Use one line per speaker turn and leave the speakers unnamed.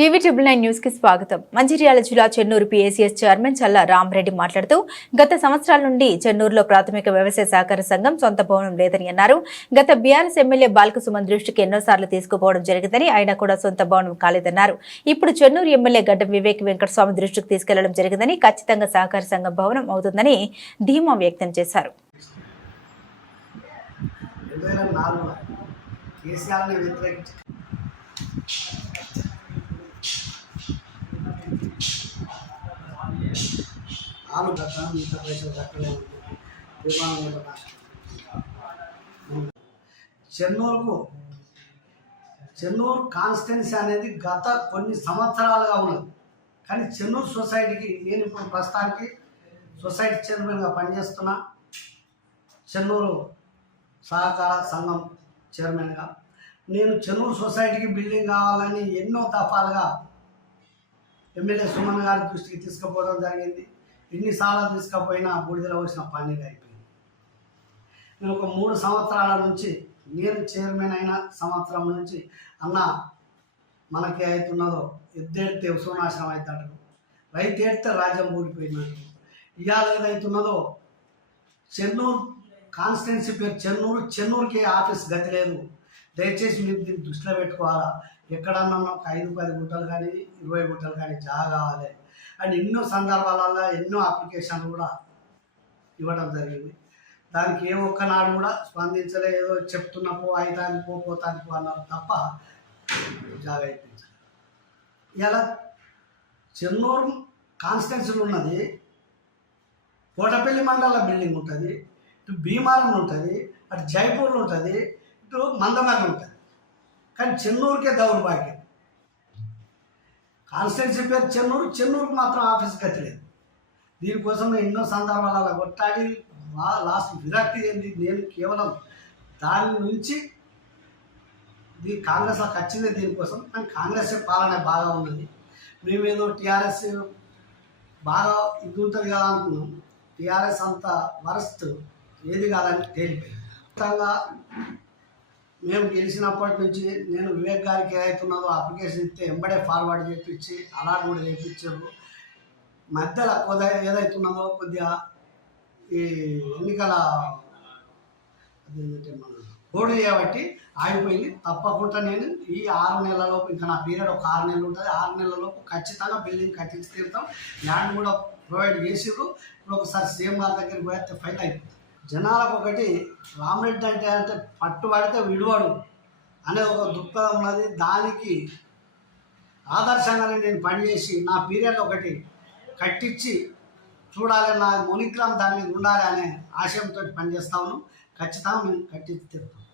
TV triple nine న్యూస్కి స్వాగతం. మంచిర్యాల జిల్లా చెన్నూరు పిఎస్ఎస్ చైర్మన్ చల్ల రామరెడ్డి మాట్లాడుతూ గత సంవత్సరాల నుండి చెన్నూరులో ప్రాథమిక వ్యవసాయ సహకార సంఘం సొంత భవనం లేదని అన్నారు. గత బీఆర్ఎస్ ఎమ్మెల్యే బాలకసుమన్ దృష్టికి ఎన్నోసార్లు తీసుకుపోవడం జరిగిందని ఆయన కూడా సొంత భవనం కాలేదన్నారు. ఇప్పుడు చెన్నూరు ఎమ్మెల్యే గడ్డ వివేక్ వెంకటస్వామి దృష్టికి తీసుకెళ్ళడం జరిగిందని ఖచ్చితంగా సహకార సంఘం భవనం అవుతుందని ధీమా వ్యక్తం చేశారు.
కేసీఆర్ని వ్యతిరేకించి ఆరు గత మిగతా పైసలు కట్టలేదు విమానం చెన్నూరుకు చెన్నూరు కాన్స్టిట్యున్సీ అనేది గత కొన్ని సంవత్సరాలుగా ఉన్నది. కానీ చెన్నూరు సొసైటీకి నేను ఇప్పుడు ప్రస్తుతానికి సొసైటీ చైర్మన్గా పనిచేస్తున్నా. చెన్నూరు సహకార సంఘం చైర్మన్గా. నేను చెన్నూరు సొసైటీకి బిల్డింగ్ కావాలని ఎన్నో దఫాలుగా ఎమ్మెల్యే సుమన్ గారి దృష్టికి తీసుకుపోవడం జరిగింది. ఎన్నిసార్లు తీసుకపోయినా బూడిదలో వచ్చిన పన్నీరు అయిపోయింది. నేను ఒక మూడు సంవత్సరాల నుంచి నేను చైర్మన్ అయిన సంవత్సరం నుంచి అన్న మనకి అవుతున్నదో ఎద్దేడితే ఉసునాశనం అవుతాడు. రైతు ఏడితే రాజ్యం ఊడిపోయినట్టు ఇవాళ ఏదైతున్నదో చెన్నూరు కాన్స్టిట్యున్సీ పేరు చెన్నూరు చెన్నూరుకి ఆఫీస్ గతి లేదు. దయచేసి మీరు దీన్ని దృష్టిలో పెట్టుకోవాలా? ఎక్కడన్నా ఒక ఐదు పది గుంటలు కానీ ఇరవై గుంటలు కానీ జాగా కావాలి. అండ్ ఎన్నో సందర్భాలలో ఎన్నో అప్లికేషన్లు కూడా ఇవ్వడం జరిగింది. దానికి ఏ ఒక్కనాడు కూడా స్పందించలే ఏదో పో అయితానికి పో పోతానికి పో అన్నారు తప్ప జాగా ఇప్పించాలి ఇలా చెన్నూరు కాన్స్టిట్యున్సీలో ఉన్నది కోటపల్లి మండల బిల్డింగ్ ఉంటుంది ఇటు భీమారం ఉంటుంది అటు జైపూర్లో ఉంటుంది ఇటు మందమర్రి ఉంటుంది. కానీ చెన్నూరుకే దౌర్భాగ్యం. కాన్స్టెన్సీ పేరు చెన్నూరు చెన్నూరుకు మాత్రం ఆఫీస్ గతిలేదు దీనికోసం ఎన్నో సందర్భాలలో కొట్టాడి లాస్ట్ విరక్తి ఏంది? నేను కేవలం దాని నుంచి ఇది కాంగ్రెస్లోకి వచ్చింది దీనికోసం కానీ కాంగ్రెస్ పాలన బాగా ఉన్నది. మేమేదో టీఆర్ఎస్ బాగా ఇది ఉంటుంది కదా అనుకున్నాం. టీఆర్ఎస్ అంత వరస్ట్ ఏది కాదని తేలిపోయింది. మొత్తంగా మేము గెలిచినప్పటి నుంచి నేను వివేక్ గారికి ఏదైతున్నదో అప్లికేషన్ ఇస్తే ఎంబడే ఫార్వర్డ్ చేయించి అలాట్ కూడా చేయించారు మధ్యలో కొద్ది ఏదైతున్నదో కొద్దిగా ఈ ఎన్నికల అదేంటంటే మన కోడ్ చేయబట్టి ఆగిపోయింది. తప్పకుండా నేను ఈ ఆరు నెలలలోపు ఇంకా నా పీరియడ్ ఒక ఆరు నెలలు ఉంటుంది. ఆరు నెలలలోపు ఖచ్చితంగా బిల్డింగ్ కట్టించి తీరుతాం. ల్యాండ్ కూడా ప్రొవైడ్ చేసిర్రు. ఇప్పుడు ఒకసారి సీఎం గారి దగ్గరికి పోయితే ఫైల్ అయిపోతుంది. జనాలకు ఒకటి రామరెడ్డి అంటే అంటే పట్టుబడితే విడువడు అనే ఒక దృక్పథం ఉన్నది. దానికి ఆదర్శంగానే నేను పనిచేసి నా పీరియడ్ ఒకటి కట్టించి చూడాలి నా మొనిగ్రామ్ దాని మీద ఉండాలి అనే ఆశయంతో పనిచేస్తాను ఖచ్చితంగా మేము కట్టించి తిరుగుతాం